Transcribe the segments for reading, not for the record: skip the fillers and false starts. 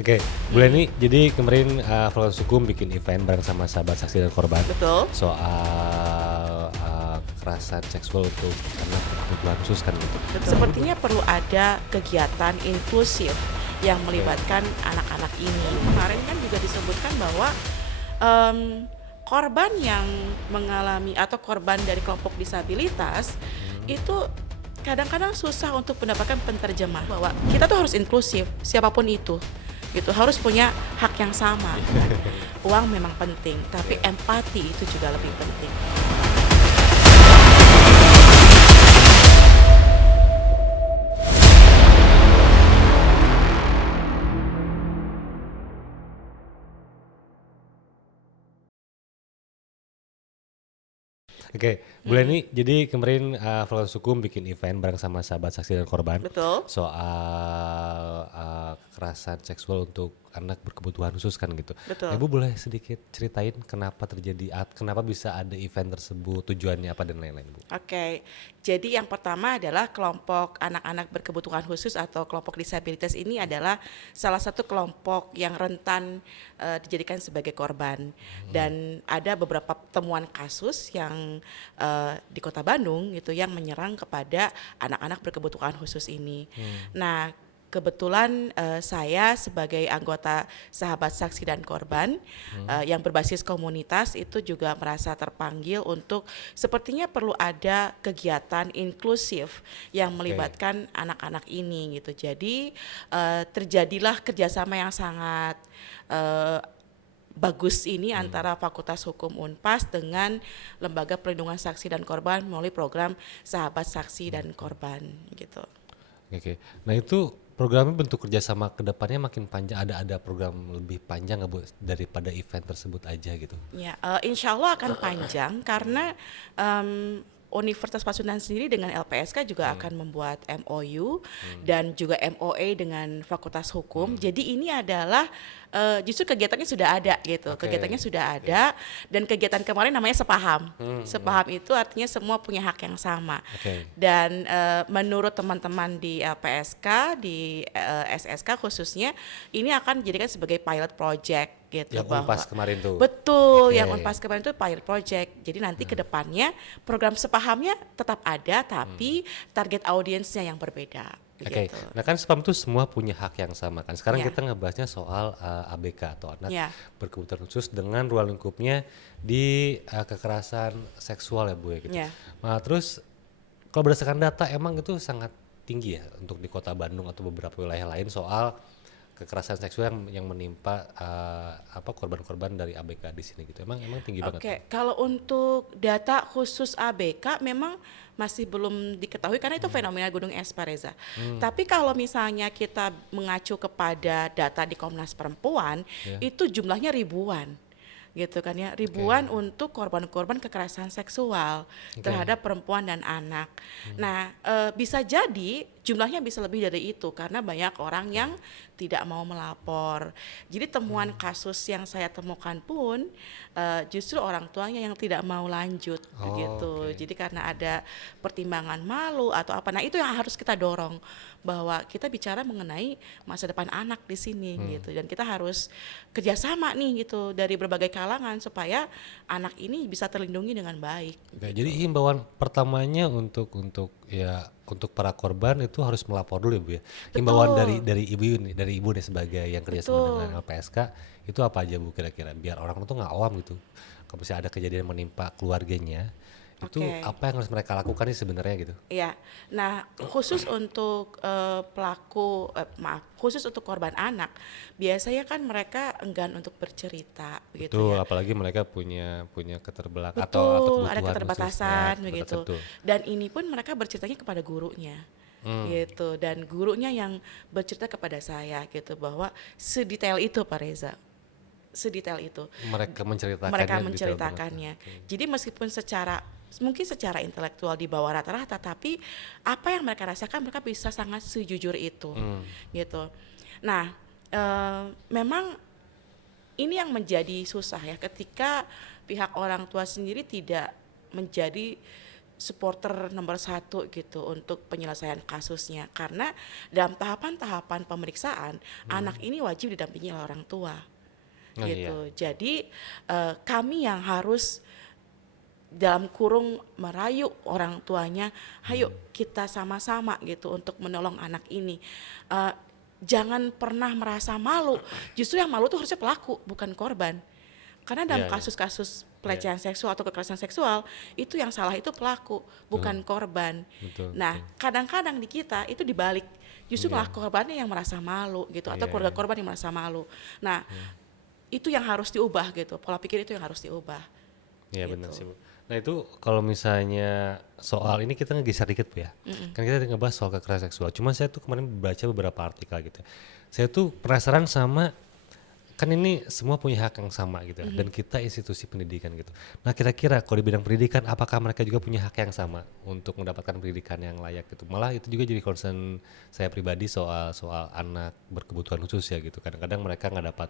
Oke, bulan ini jadi kemarin Fakultas Hukum bikin event bareng sama sahabat saksi dan korban Betul. soal kekerasan seksual untuk anak berkebutuhan khusus kan gitu. Sepertinya perlu ada kegiatan inklusif yang melibatkan anak-anak ini. Kemarin kan juga disebutkan bahwa em, korban yang mengalami atau korban dari kelompok disabilitas itu kadang-kadang susah untuk mendapatkan penterjemah, bahwa kita tuh harus inklusif siapapun itu gitu, harus punya hak yang sama. Uang memang penting, tapi empati itu juga lebih penting. Oke, bulan ini jadi kemarin Fakultas Hukum bikin event bareng sama sahabat saksi dan korban Betul. soal kekerasan seksual untuk anak berkebutuhan khusus kan gitu. Nah, Betul. Ibu boleh sedikit ceritain kenapa kenapa bisa ada event tersebut, tujuannya apa dan lain-lain, Bu? Oke, jadi yang pertama adalah kelompok anak-anak berkebutuhan khusus atau kelompok disabilitas ini adalah salah satu kelompok yang rentan dijadikan sebagai korban. Dan ada beberapa temuan kasus yang di Kota Bandung gitu yang menyerang kepada anak-anak berkebutuhan khusus ini. Nah, kebetulan saya sebagai anggota sahabat saksi dan korban yang berbasis komunitas itu juga merasa terpanggil untuk sepertinya perlu ada kegiatan inklusif yang melibatkan anak-anak ini gitu. Jadi terjadilah kerjasama yang sangat bagus ini antara Fakultas Hukum Unpas dengan Lembaga Perlindungan Saksi dan Korban melalui program Sahabat Saksi dan Korban gitu. Oke, nah itu programnya bentuk kerjasama ke depannya makin panjang, ada program lebih panjang nggak Bu daripada event tersebut aja gitu? Ya, insya Allah akan panjang karena Universitas Pasundan sendiri dengan LPSK juga akan membuat MOU dan juga MOA dengan Fakultas Hukum. Jadi ini adalah justru kegiatannya sudah ada gitu. Kegiatannya sudah ada dan kegiatan kemarin namanya Sepaham. Sepaham itu artinya semua punya hak yang sama. Dan menurut teman-teman di LPSK, di SSK khususnya, ini akan dijadikan sebagai pilot project gitu. Yang Unpas kemarin tuh. Betul, yang Unpas kemarin itu pilot project. Jadi nanti ke depannya program sepahamnya tetap ada, tapi target audiensnya yang berbeda. Oke, Gitu. nah kan Spam tuh semua punya hak yang sama kan. Sekarang Ya. kita ngebahasnya soal ABK atau anak Ya. berkebutuhan khusus dengan ruang lingkupnya di kekerasan seksual ya Bu ya gitu. Ya. Nah terus kalau berdasarkan data emang itu sangat tinggi ya untuk di Kota Bandung atau beberapa wilayah lain soal kekerasan seksual yang menimpa korban-korban dari ABK di sini gitu. Emang tinggi banget. Oke, kalau untuk data khusus ABK memang masih belum diketahui karena itu fenomena gunung es Pak Reza. Tapi kalau misalnya kita mengacu kepada data di Komnas Perempuan, itu jumlahnya ribuan. Gitu kan ya, ribuan untuk korban-korban kekerasan seksual terhadap perempuan dan anak. Nah, bisa jadi jumlahnya bisa lebih dari itu karena banyak orang yang tidak mau melapor. Jadi temuan kasus yang saya temukan pun justru orang tuanya yang tidak mau lanjut begitu. Jadi karena ada pertimbangan malu atau apa. Nah, itu yang harus kita dorong bahwa kita bicara mengenai masa depan anak di sini gitu, dan kita harus kerjasama nih gitu dari berbagai kalangan supaya anak ini bisa terlindungi dengan baik. Oke, jadi himbauan pertamanya untuk para korban itu harus melapor dulu ya Bu ya. Himbauan dari ibu nih sebagai yang kerjasama dengan LPSK itu apa aja Bu kira-kira biar orang tuh nggak awam gitu. Kalau misalnya ada kejadian menimpa keluarganya itu apa yang harus mereka lakukan nih sebenarnya gitu. Iya. Nah, khusus untuk khusus untuk korban anak, biasanya kan mereka enggan untuk bercerita begitu Betul, ya. apalagi mereka punya keterbelakang atau Betul, kebutuhan ada khusus, keterbatasan ya, begitu. betul. Dan ini pun mereka berceritanya kepada gurunya. Gitu, dan gurunya yang bercerita kepada saya gitu bahwa sedetail itu Pak Reza. Sedetail itu. Mereka menceritakannya Mereka detail menceritakannya. banget. Jadi meskipun mungkin secara intelektual di bawah rata-rata, tapi apa yang mereka rasakan mereka bisa sangat sejujur itu, gitu. Nah, memang ini yang menjadi susah ya ketika pihak orang tua sendiri tidak menjadi supporter nomor satu gitu untuk penyelesaian kasusnya. Karena dalam tahapan-tahapan pemeriksaan, anak ini wajib didampingi oleh orang tua Oh iya. gitu. Jadi kami yang harus dalam kurung merayu orang tuanya, ayo kita sama-sama gitu untuk menolong anak ini. Eh, Jangan pernah merasa malu. Justru yang malu tuh harusnya pelaku, bukan korban. Karena dalam Iya, iya. kasus-kasus Iya. pelecehan seksual atau kekerasan seksual, itu yang salah itu pelaku, bukan korban. Betul, Nah, betul. kadang-kadang di kita itu dibalik. Justru malah Iya. korbannya yang merasa malu gitu, atau Iya, keluarga iya. korban yang merasa malu. Nah, itu yang harus diubah gitu. Pola pikir itu yang harus diubah. Iya benar Gitu. sih Bu. Nah itu kalau misalnya soal ini kita ngegeser dikit Bu ya. Kan kita ngebahas soal kekerasan seksual. Cuma saya tuh kemarin baca beberapa artikel gitu. Saya tuh penasaran sama, kan ini semua punya hak yang sama gitu ya, dan kita institusi pendidikan gitu. Nah kira-kira kalau di bidang pendidikan apakah mereka juga punya hak yang sama untuk mendapatkan pendidikan yang layak gitu. Malah itu juga jadi concern saya pribadi soal anak berkebutuhan khusus ya gitu. Kadang-kadang mereka nggak dapat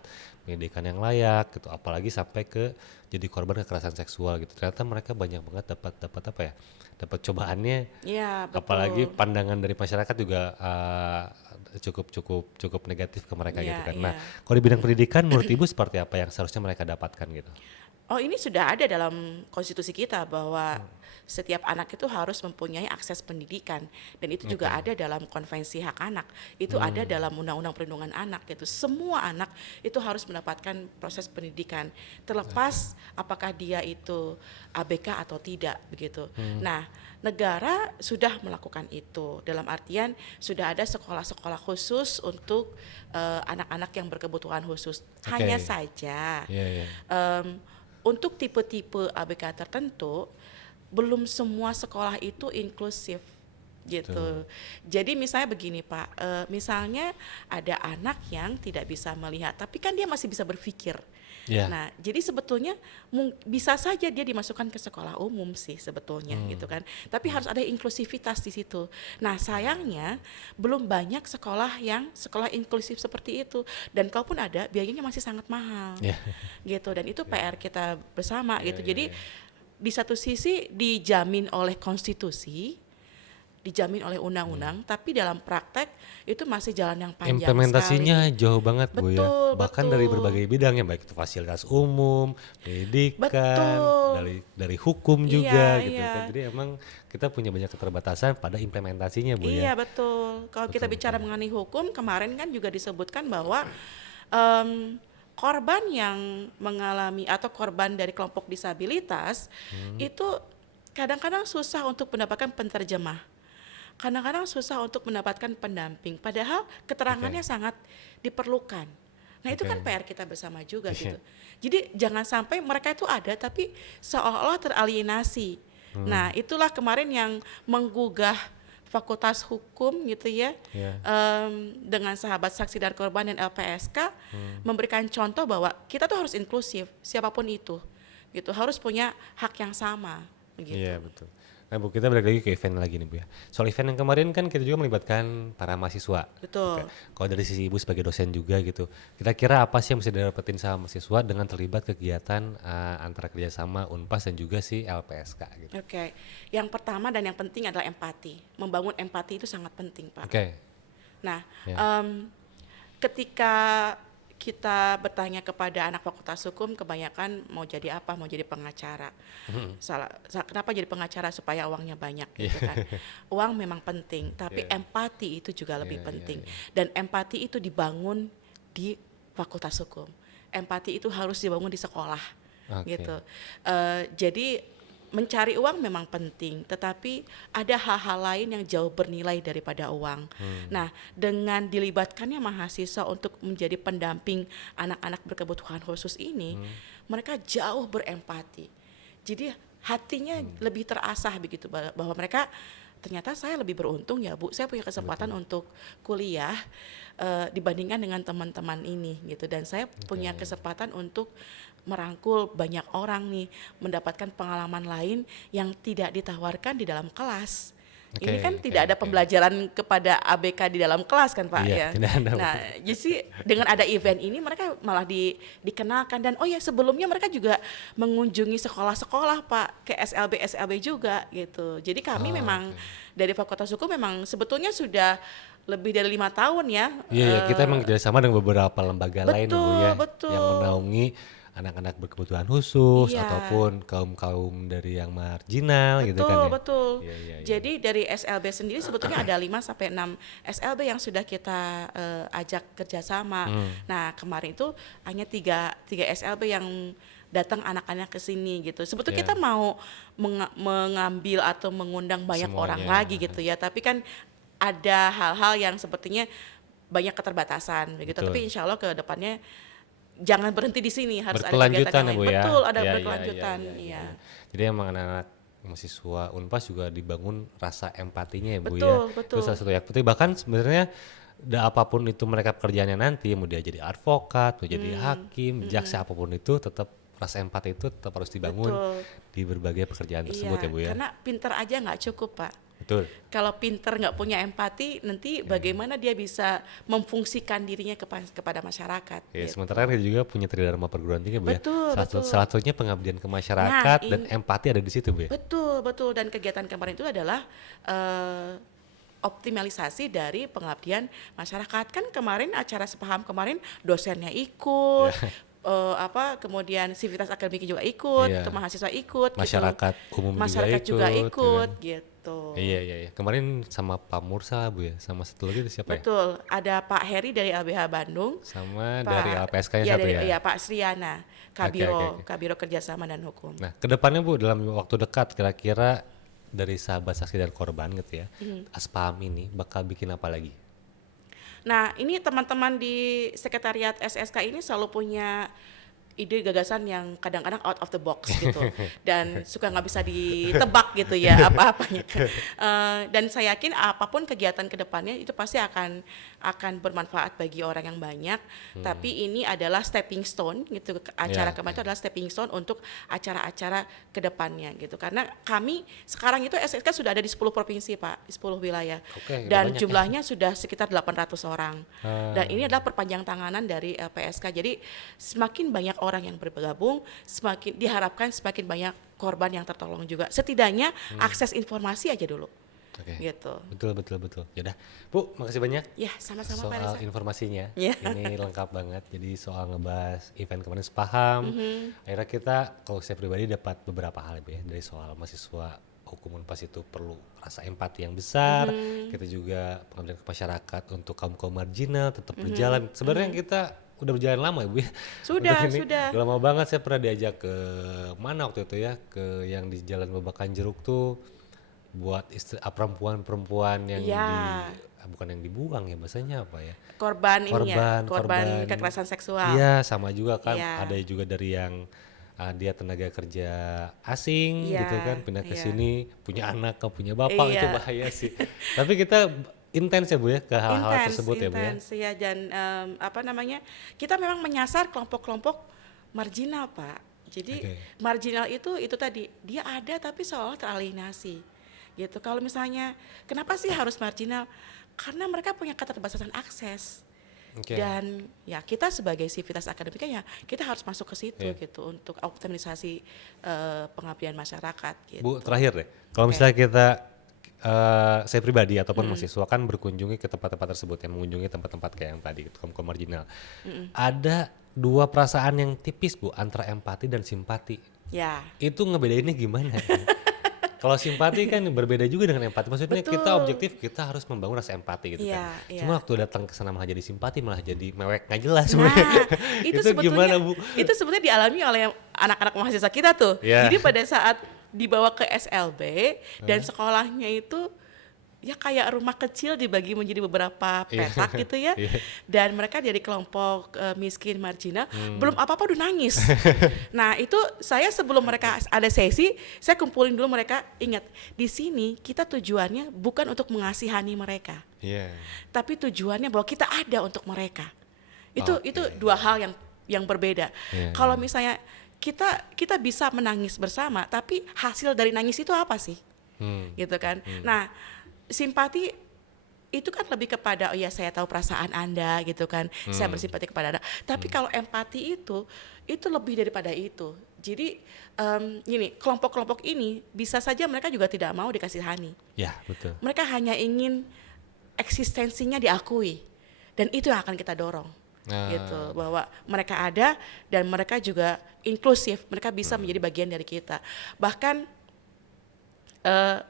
pendidikan yang layak gitu, apalagi sampai ke jadi korban kekerasan seksual gitu. Ternyata mereka banyak banget dapat apa ya, dapat cobaannya, Iya, apalagi betul. pandangan dari masyarakat juga cukup negatif ke mereka gitu Iya, kan. Nah, iya. kalau di bidang pendidikan menurut Ibu seperti apa yang seharusnya mereka dapatkan gitu? Oh, ini sudah ada dalam konstitusi kita bahwa setiap anak itu harus mempunyai akses pendidikan, dan itu juga Oke. ada dalam konvensi hak anak. Itu ada dalam undang-undang perlindungan anak gitu. Semua anak itu harus mendapatkan proses pendidikan terlepas apakah dia itu ABK atau tidak begitu. Nah, negara sudah melakukan itu dalam artian sudah ada sekolah-sekolah khusus untuk anak-anak yang berkebutuhan khusus. Hanya Oke. saja Iya, iya. untuk tipe-tipe ABK tertentu, belum semua sekolah itu inklusif Betul. gitu. Jadi misalnya begini Pak, misalnya ada anak yang tidak bisa melihat, tapi kan dia masih bisa berpikir. Iya. Nah, jadi sebetulnya bisa saja dia dimasukkan ke sekolah umum sih sebetulnya gitu kan. Tapi harus ada inklusivitas di situ. Nah, sayangnya belum banyak sekolah inklusif seperti itu. Dan kalaupun ada, biayanya masih sangat mahal Iya. gitu. Dan itu PR kita bersama Iya, gitu. iya, Jadi iya. di satu sisi dijamin oleh konstitusi, dijamin oleh undang-undang, tapi dalam praktek itu masih jalan yang panjang Implementasinya sekali. jauh banget Bu ya. Betul, Bahkan dari betul. berbagai bidang ya, baik itu fasilitas umum, pendidikan, Betul. dari hukum juga Iya, gitu iya. kan. Jadi emang kita punya banyak keterbatasan pada implementasinya Bu ya. Iya, betul. Kalau kita Betul, bicara betul. mengenai hukum, kemarin kan juga disebutkan bahwa em, korban yang mengalami atau korban dari kelompok disabilitas itu kadang-kadang susah untuk mendapatkan penterjemah. Kadang-kadang susah untuk mendapatkan pendamping, padahal keterangannya Oke. sangat diperlukan. Nah, itu kan Oke. PR kita bersama juga Iya. gitu. Jadi jangan sampai mereka itu ada tapi seolah-olah teralienasi. Nah, itulah kemarin yang menggugah Fakultas Hukum gitu ya, Iya. dengan sahabat saksi dan korban dan LPSK memberikan contoh bahwa kita tuh harus inklusif, siapapun itu, gitu, harus punya hak yang sama, begitu. Iya betul. Nah Bu, kita balik lagi ke event lagi nih Bu ya. Soal event yang kemarin kan kita juga melibatkan para mahasiswa. Oke. Betul. Kalau dari sisi Ibu sebagai dosen juga gitu, kita kira apa sih yang bisa didapetin sama mahasiswa dengan terlibat kegiatan antara kerjasama Unpas dan juga si LPSK gitu? Oke, yang pertama dan yang penting adalah empati. Membangun empati itu sangat penting, Pak. Oke. Nah, Ya. ketika kita bertanya kepada anak fakultas hukum, kebanyakan mau jadi apa? Mau jadi pengacara. Kenapa jadi pengacara? Supaya uangnya banyak gitu kan. Uang memang penting, tapi Iya. empati itu juga lebih Iya, iya, penting. iya. Dan empati itu dibangun di fakultas hukum. Empati itu harus dibangun di sekolah Oke. gitu. Jadi mencari uang memang penting, tetapi ada hal-hal lain yang jauh bernilai daripada uang. Nah, dengan dilibatkannya mahasiswa untuk menjadi pendamping anak-anak berkebutuhan khusus ini, mereka jauh berempati. Jadi hatinya lebih terasah begitu bahwa mereka ternyata saya lebih beruntung ya Bu, saya punya kesempatan untuk kuliah dibandingkan dengan teman-teman ini gitu, dan saya punya kesempatan untuk merangkul banyak orang nih, mendapatkan pengalaman lain yang tidak ditawarkan di dalam kelas Ini Oke, kan oke, tidak ada oke. pembelajaran kepada ABK di dalam kelas kan Pak Iya, ya. tidak ada. Nah, jadi dengan ada event ini mereka malah dikenalkan dan oh ya sebelumnya mereka juga mengunjungi sekolah-sekolah Pak ke SLB juga gitu. Jadi kami Oh, memang oke. dari Fakultas Hukum memang sebetulnya sudah lebih dari 5 tahun ya. Iya, ya, kita emang kerjasama dengan beberapa lembaga lain Bu Betul, ya, yang betul. menaungi anak-anak berkebutuhan khusus Iya. ataupun kaum-kaum dari yang marginal gitu kan Betul, ya. betul. Iya, iya, iya. Jadi dari SLB sendiri sebetulnya ada 5 sampai 6 SLB yang sudah kita ajak kerjasama. Nah kemarin itu hanya tiga SLB yang datang anak-anak ke sini gitu. Sebetulnya Iya, kita mau mengambil atau mengundang banyak orang semuanya. lagi gitu ya. Tapi kan ada hal-hal yang sepertinya banyak keterbatasan begitu. Tapi Betul. insya Allah ke depannya jangan berhenti di sini, harus ada kegiatan Berkelanjutan yang ya lain. Bu ya. Betul, ada Iya, iya, iya, berkelanjutan. iya, iya, Iya. iya. Jadi emang anak-anak mahasiswa Unpas juga dibangun rasa empatinya ya Bu ya. Betul, Itu betul. salah satu yang penting, bahkan sebenarnya apapun itu mereka pekerjaannya nanti, mau dia jadi advokat, mau jadi hakim, jaksa, apapun itu tetap rasa empati itu tetap harus dibangun Betul. di berbagai pekerjaan tersebut Iya, ya Bu ya. karena pinter aja nggak cukup Pak. Betul. Kalau pinter nggak punya empati, nanti bagaimana dia bisa memfungsikan dirinya kepada masyarakat. Ya, Gitu. sementara kan kita juga punya Tridharma Perguruan Tinggi Bu ya. Betul, betul. Salah satunya pengabdian ke Nah, masyarakat dan empati ada di situ Bu ya. betul, betul. Dan kegiatan kemarin itu adalah optimalisasi dari pengabdian masyarakat. Kan kemarin acara sepaham kemarin dosennya ikut, kemudian sivitas akademik juga ikut, Iya. atau mahasiswa ikut, Masyarakat gitu. umum Masyarakat juga ikut, kan. gitu. Iya, iya, iya. Kemarin sama Pak Mursa Bu ya, sama satu lagi itu siapa ya? Betul, ada Pak Heri dari LBH Bandung, Sama Pak dari LPSK-nya satu ya. iya Pak Sriana, Oke. Kabiro Kerjasama dan Hukum. Nah, kedepannya Bu dalam waktu dekat kira-kira dari sahabat saksi dan korban gitu ya, Aspam ini bakal bikin apa lagi? Nah, ini teman-teman di sekretariat SSK ini selalu punya ide gagasan yang kadang-kadang out of the box gitu dan suka nggak bisa ditebak gitu ya apa-apanya. Dan saya yakin apapun kegiatan kedepannya itu pasti akan bermanfaat bagi orang yang banyak. Tapi ini adalah stepping stone gitu. Acara Ya, kemarin itu adalah stepping stone untuk acara-acara kedepannya gitu. Karena kami sekarang itu SSK sudah ada di 10 provinsi Pak, di 10 wilayah. Oke, udah Dan banyak ya. jumlahnya sudah sekitar 800 orang. Dan ini adalah perpanjang tanganan dari LPSK. Jadi semakin banyak orang yang bergabung, semakin diharapkan semakin banyak korban yang tertolong juga. Setidaknya akses informasi aja dulu. Oke. Gitu. Betul. Yaudah, Bu, makasih banyak Ya, sama-sama Pak soal Reza. informasinya. Ya. Ini lengkap banget. Jadi soal ngebahas event kemarin sepaham. Akhirnya kita, kalau saya pribadi dapat beberapa hal Bu ya, dari soal mahasiswa hukum Unpas itu perlu rasa empati yang besar. Kita juga pengabdian ke masyarakat untuk kaum marginal tetap berjalan. Sebenarnya kita udah berjalan lama ya Bu ya. Sudah, Untuk ini. sudah. Udah lama banget saya pernah diajak ke mana waktu itu ya, ke yang di Jalan Babakan Jeruk tuh buat perempuan-perempuan yang Ya. bukan yang dibuang ya, bahasanya apa ya? Korban ini ya, korban korban. kekerasan seksual. Iya, sama juga kan. Iya. Ada juga dari yang dia tenaga kerja asing Iya, gitu kan, pindah ke iya. sini, punya anak, punya bapak, itu Iya. bahaya sih. Tapi kita intens ya Bu ya ke hal-hal tersebut ya Bu ya. Intens ya, dan kita memang menyasar kelompok-kelompok marginal Pak. Jadi Oke. marginal itu tadi dia ada tapi seolah teralienasi gitu. Kalau misalnya kenapa sih harus marginal? Karena mereka punya keterbatasan akses. Oke. Dan ya kita sebagai sivitas akademika ya kita harus masuk ke situ Iya. gitu untuk optimalisasi pengabdian masyarakat gitu. Bu, terakhir deh. Kalau Oke. misalnya kita saya pribadi ataupun mahasiswa kan berkunjungi ke tempat-tempat tersebut, yang mengunjungi tempat-tempat kayak yang tadi, kaum marginal. Ada dua perasaan yang tipis Bu antara empati dan simpati. Ya. Itu ngebedainnya gimana? Kalau simpati kan berbeda juga dengan empati. Maksudnya kita Betul. objektif, kita harus membangun rasa empati gitu Iya, kan. iya. Cuma waktu datang ke sana malah jadi simpati, malah jadi mewek nggak jelas. Nah, itu itu sebetulnya gimana Bu? itu sebetulnya dialami oleh anak-anak mahasiswa kita tuh. Ya. Jadi pada saat dibawa ke SLB dan sekolahnya itu ya kayak rumah kecil dibagi menjadi beberapa petak gitu ya. Iya. Dan mereka dari kelompok miskin marginal, belum apa-apa udah nangis. Nah, itu saya sebelum mereka ada sesi, saya kumpulin dulu mereka, ingat, di sini kita tujuannya bukan untuk mengasihani mereka, Iya. tapi tujuannya bahwa kita ada untuk mereka. Itu Oke. dua hal yang berbeda. Iya, Kalau misalnya kita bisa menangis bersama, tapi hasil dari nangis itu apa sih? Gitu kan. Nah, simpati itu kan lebih kepada, oh ya saya tahu perasaan Anda gitu kan, saya bersimpati kepada Anda. Tapi kalau empati itu lebih daripada itu. Jadi gini, kelompok-kelompok ini bisa saja mereka juga tidak mau dikasihani. Ya, betul. Mereka hanya ingin eksistensinya diakui. Dan itu yang akan kita dorong. Gitu, bahwa mereka ada dan mereka juga inklusif, mereka bisa menjadi bagian dari kita. Bahkan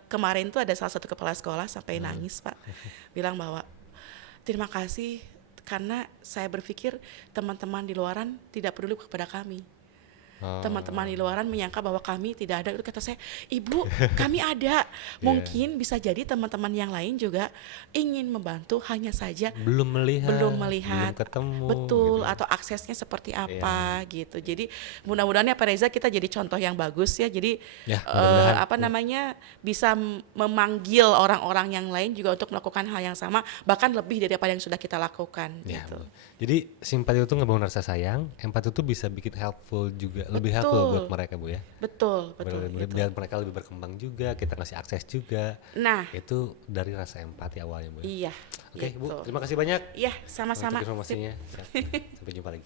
kemarin tuh ada salah satu kepala sekolah sampai nangis, Pak, bilang bahwa terima kasih karena saya berpikir teman-teman di luaran tidak peduli kepada kami. Teman-teman di luaran menyangka bahwa kami tidak ada. Itu kata saya, Ibu, kami ada. Mungkin bisa jadi teman-teman yang lain juga ingin membantu, hanya saja belum melihat, belum ketemu. betul, gitu. atau aksesnya seperti apa gitu. Jadi mudah-mudahan ya Pak Reza kita jadi contoh yang bagus ya. Jadi Ya, mudah-mudahan. apa namanya bisa memanggil orang-orang yang lain juga untuk melakukan hal yang sama, bahkan lebih dari apa yang sudah kita lakukan. Ya, Gitu. jadi simpati itu ngebangun rasa sayang, empati itu bisa bikin helpful juga, lebih helpful Betul. buat mereka Bu ya. Betul, betul. Gitu. Biar mereka lebih berkembang juga, kita ngasih akses juga. Nah, Itu dari rasa empati awalnya Bu. iya. Oke gitu. Bu, terima kasih banyak Iya, sama-sama. untuk Sip. informasinya. Siap. Sampai jumpa lagi.